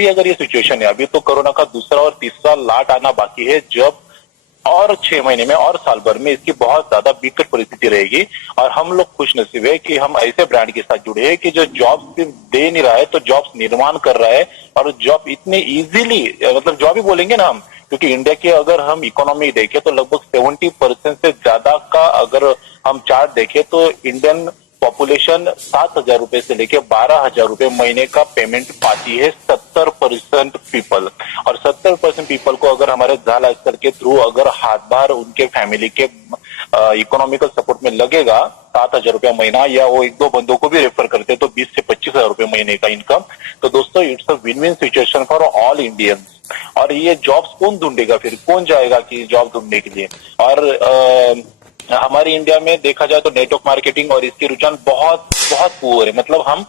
अभी अगर ये सिचुएशन है, अभी तो कोरोना का दूसरा और तीसरा लाट आना बाकी है, जब और 6 महीने में और साल भर में इसकी बहुत ज्यादा विकट परिस्थिति रहेगी। और हम लोग खुश नसीब है कि हम ऐसे ब्रांड के साथ जुड़े हैं कि जो जॉब सिर्फ दे नहीं रहा है, तो जॉब निर्माण कर रहा है। और जॉब इतने इजीली, मतलब जॉब ही बोलेंगे ना हम, क्योंकि इंडिया की अगर हम इकोनॉमी देखें तो लगभग 70% से ज्यादा का अगर हम चार्ट देखें तो इंडियन पॉपुलेशन 7,000 रुपए से लेके 12,000 रुपए महीने का पेमेंट पाती है 70% पीपल। और 70% पीपल को अगर हमारे झाला स्तर के थ्रू अगर हाथभार उनके फैमिली के इकोनॉमिकल सपोर्ट में लगेगा 7,000 रुपया महीना, या वो एक दो बंदों को भी रेफर करते तो 20 से 25,000 रुपए महीने का इनकम, तो दोस्तों it's a win win situation for all Indians. और ये जॉब्स कौन ढूंढेगा, फिर कौन जाएगा कि जॉब ढूंढने के लिए। और हमारी इंडिया में देखा जाए तो नेटवर्क मार्केटिंग और इसके रुझान बहुत बहुत पुअर है। मतलब हम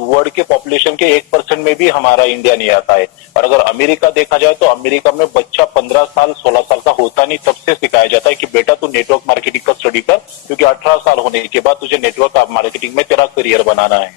वर्ल्ड के पॉपुलेशन के 1% में भी हमारा इंडिया नहीं आता है। और अगर अमेरिका देखा जाए तो अमेरिका में बच्चा 15 साल 16 साल का होता नहीं, तब से सिखाया जाता है कि बेटा तू नेटवर्क मार्केटिंग का स्टडी कर, क्योंकि 18 साल होने के बाद तुझे नेटवर्क मार्केटिंग में तेरा करियर बनाना है।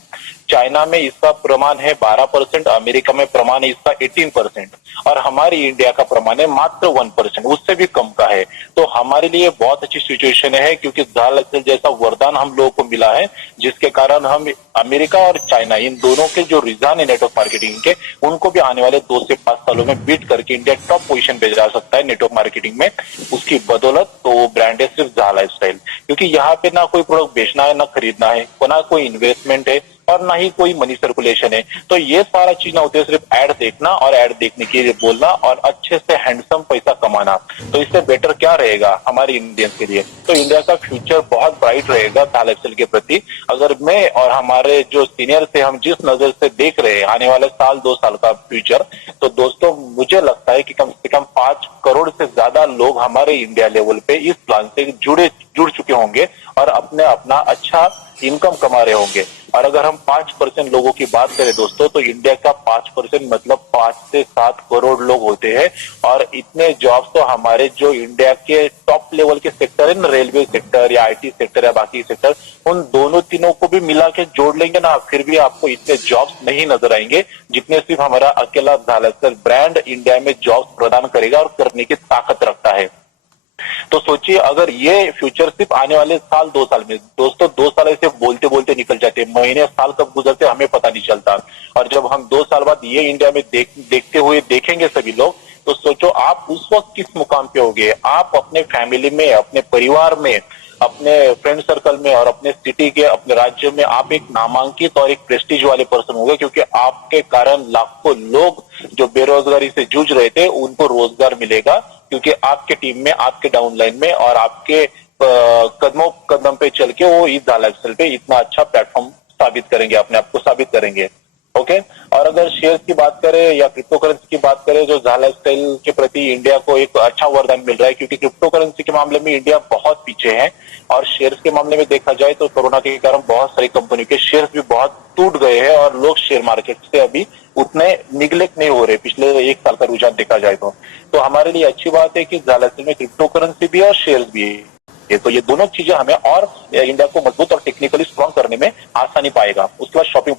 चाइना में इसका प्रमाण है 12%, अमेरिका में प्रमाण है इसका 18%, और हमारी इंडिया का प्रमाण है मात्र 1%, उससे भी कम का है। तो हमारे लिए बहुत अच्छी सिचुएशन है, क्योंकि झाल एक्सेल जैसा वरदान हम लोगों को मिला है, जिसके कारण हम अमेरिका और चाइना इन दोनों के जो रुझान है नेटवर्क मार्केटिंग के, उनको भी आने वाले 2 से 5 सालों में बीट करके इंडिया टॉप पोजीशन पे जा सकता है नेटवर्क मार्केटिंग में। उसकी बदौलत तो वो ब्रांड है सिर्फ झाल लाइफस्टाइल, क्योंकि यहाँ पे ना कोई प्रोडक्ट बेचना है, ना खरीदना है, ना कोई इन्वेस्टमेंट है, और ना ही कोई मनी सर्कुलेशन है। तो ये सारा चीज ना होती है, सिर्फ ऐड देखना और ऐड देखने के लिए बोलना और अच्छे से हैंडसम पैसा कमाना। तो इससे बेटर क्या रहेगा हमारे इंडियंस के लिए। तो इंडिया का फ्यूचर बहुत ब्राइट रहेगा झाल एक्सेल के प्रति। अगर मैं और हमारे जो सीनियर से हम जिस नजर से देख रहे हैं आने वाले साल 2 साल का फ्यूचर, तो दोस्तों मुझे लगता है कि कम से कम 5 करोड़ से ज्यादा लोग हमारे इंडिया लेवल पे इस प्लान से जुड़ चुके होंगे और अपना अच्छा इनकम कमा रहे होंगे। और अगर हम 5% लोगों की बात करें दोस्तों, तो इंडिया का 5% मतलब 5 से 7 करोड़ लोग होते हैं। और इतने जॉब्स तो हमारे जो इंडिया के टॉप लेवल के सेक्टर है ना, रेलवे सेक्टर या आईटी सेक्टर या बाकी सेक्टर, उन दोनों तीनों को भी मिला के जोड़ लेंगे ना, फिर भी आपको इतने जॉब्स नहीं नजर आएंगे जितने सिर्फ हमारा अकेला झाल एक्सेल ब्रांड इंडिया में जॉब्स प्रदान करेगा और करने की ताकत रखता है। तो सोचिए अगर ये फ्यूचर सिर्फ आने वाले साल 2 साल में, दोस्तों 2 साल ऐसे बोलते बोलते निकल जाते हैं, महीने साल कब गुजरते हमें पता नहीं चलता। और जब हम 2 साल बाद ये इंडिया में देखते हुए देखेंगे सभी लोग, तो सोचो आप उस वक्त किस मुकाम पे होगे। आप अपने फैमिली में, अपने परिवार में, अपने फ्रेंड सर्कल में और अपने सिटी के, अपने राज्य में आप एक नामांकित और एक प्रेस्टीज वाले पर्सन होंगे, क्योंकि आपके कारण लाखों लोग जो बेरोजगारी से जूझ रहे थे उनको रोजगार मिलेगा, क्योंकि आपके टीम में, आपके डाउनलाइन में और आपके कदमों कदम पे चल के वो इस झाल एक्सेल पे इतना अच्छा प्लेटफॉर्म साबित करेंगे, अपने आप को साबित करेंगे। ओके। और अगर शेयर्स की बात करें या क्रिप्टो करेंसी की बात करें, जो झाल एक्सेल के प्रति इंडिया को एक अच्छा वरदान मिल रहा है, क्योंकि क्रिप्टो करेंसी के मामले में इंडिया बहुत पीछे है। और शेयर्स के मामले में देखा जाए तो कोरोना के कारण बहुत सारी कंपनी के शेयर्स भी बहुत टूट गए हैं और लोग शेयर मार्केट से अभी उतने निगलेक्ट नहीं हो रहे पिछले 1 साल का रुझान देखा जाए तो हमारे लिए अच्छी बात है कि झाल एक्सेल में क्रिप्टो करेंसी भी और शेयर्स भी है। तो ये दोनों चीजें हमें और इंडिया को मजबूत और टेक्निकली स्ट्रांग करने में आसानी पाएगा। उसके बाद शॉपिंग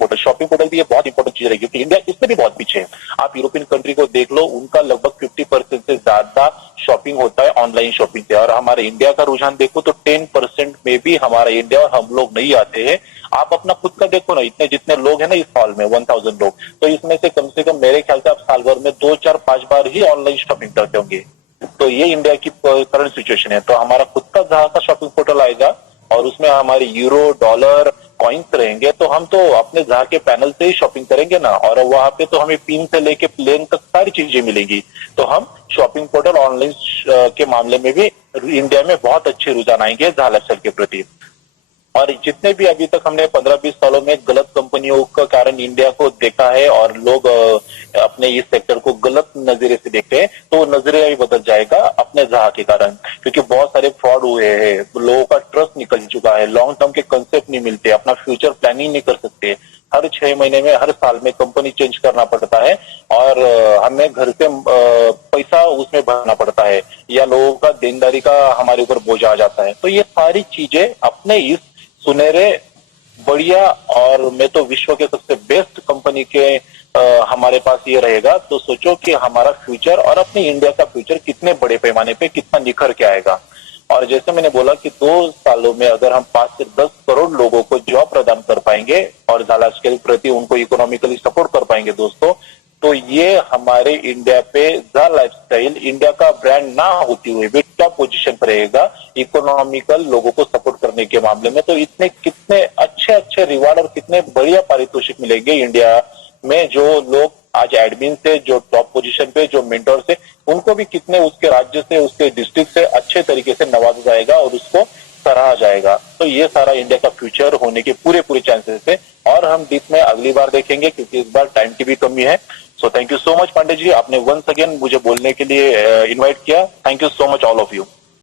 पोर्टल भी ये बहुत इंपॉर्टेंट चीज रहेगी, क्योंकि इंडिया इसमें भी बहुत पीछे है। आप यूरोपियन कंट्री को देख लो, उनका लगभग 50% से ज्यादा शॉपिंग होता है ऑनलाइन शॉपिंग से, और हमारे इंडिया का रुझान देखो तो 10% में भी हमारा इंडिया और हम लोग नहीं आते हैं। आप अपना खुद का देखो ना, इतने जितने लोग हैं ना इस हॉल में 1000 लोग, तो इसमें से कम मेरे ख्याल से आप साल भर में 2 4 5 बार ही ऑनलाइन शॉपिंग करते होंगे। तो ये इंडिया की करंट सिचुएशन है। तो हमारा खुद का जहां का शॉपिंग पोर्टल आएगा और उसमें हमारे यूरो, डॉलर, कॉइन्स रहेंगे, तो हम तो अपने जहां के पैनल से ही शॉपिंग करेंगे ना, और वहां पे तो हमें पिन से लेके प्लेन तक सारी चीजें मिलेंगी। तो हम शॉपिंग पोर्टल ऑनलाइन के मामले में भी इंडिया में बहुत अच्छे रुझान आएंगे झाल एक्सेल के प्रति। और जितने भी अभी तक हमने 15-20 सालों में गलत कंपनियों का कारण इंडिया को देखा है और लोग अपने इस सेक्टर को गलत नजरिए से देखते हैं, तो वो नजरिया भी बदल जाएगा अपने जहां के कारण, क्योंकि बहुत सारे फ्रॉड हुए हैं, लोगों का ट्रस्ट निकल चुका है, लॉन्ग टर्म के कंसेप्ट नहीं मिलते, अपना फ्यूचर प्लानिंग नहीं कर सकते। हर 6 महीने में, हर साल में कंपनी चेंज करना पड़ता है और हमें घर से पैसा उसमें भरना पड़ता है, या लोगों का देनदारी का हमारे ऊपर बोझ आ जाता है। तो ये सारी चीजें अपने इस सुनहरे, बढ़िया और मैं तो विश्व के सबसे बेस्ट कंपनी के हमारे पास ये रहेगा तो सोचो कि हमारा फ्यूचर और अपनी इंडिया का फ्यूचर कितने बड़े पैमाने पे कितना निखर के आएगा। और जैसे मैंने बोला कि 2 सालों में अगर हम 5 से 10 करोड़ लोगों को जॉब प्रदान कर पाएंगे और झाला स्केल प्रति उनको इकोनॉमिकली सपोर्ट कर पाएंगे दोस्तों, तो ये हमारे इंडिया पे ज़ा लाइफस्टाइल इंडिया का ब्रांड ना होती हुई भी टॉप पोजीशन पर रहेगा इकोनॉमिकल लोगों को सपोर्ट करने के मामले में। तो इतने कितने अच्छे अच्छे रिवार्ड और कितने बढ़िया पारितोषिक मिलेंगे इंडिया में। जो लोग आज एडमिन से, जो टॉप पोजीशन पे, जो मेंटोर से, उनको भी कितने उसके राज्य से, उसके डिस्ट्रिक्ट से अच्छे तरीके से नवाजा जाएगा और उसको सराहा जाएगा। तो ये सारा इंडिया का फ्यूचर होने के पूरे पूरे चांसेस है। और हम डीप में अगली बार देखेंगे क्योंकि इस बार टाइम की भी कमी है। So thank you so much Pandey ji, आपने वंस अगेन मुझे बोलने के लिए इनवाइट किया। Thank you so much all of you.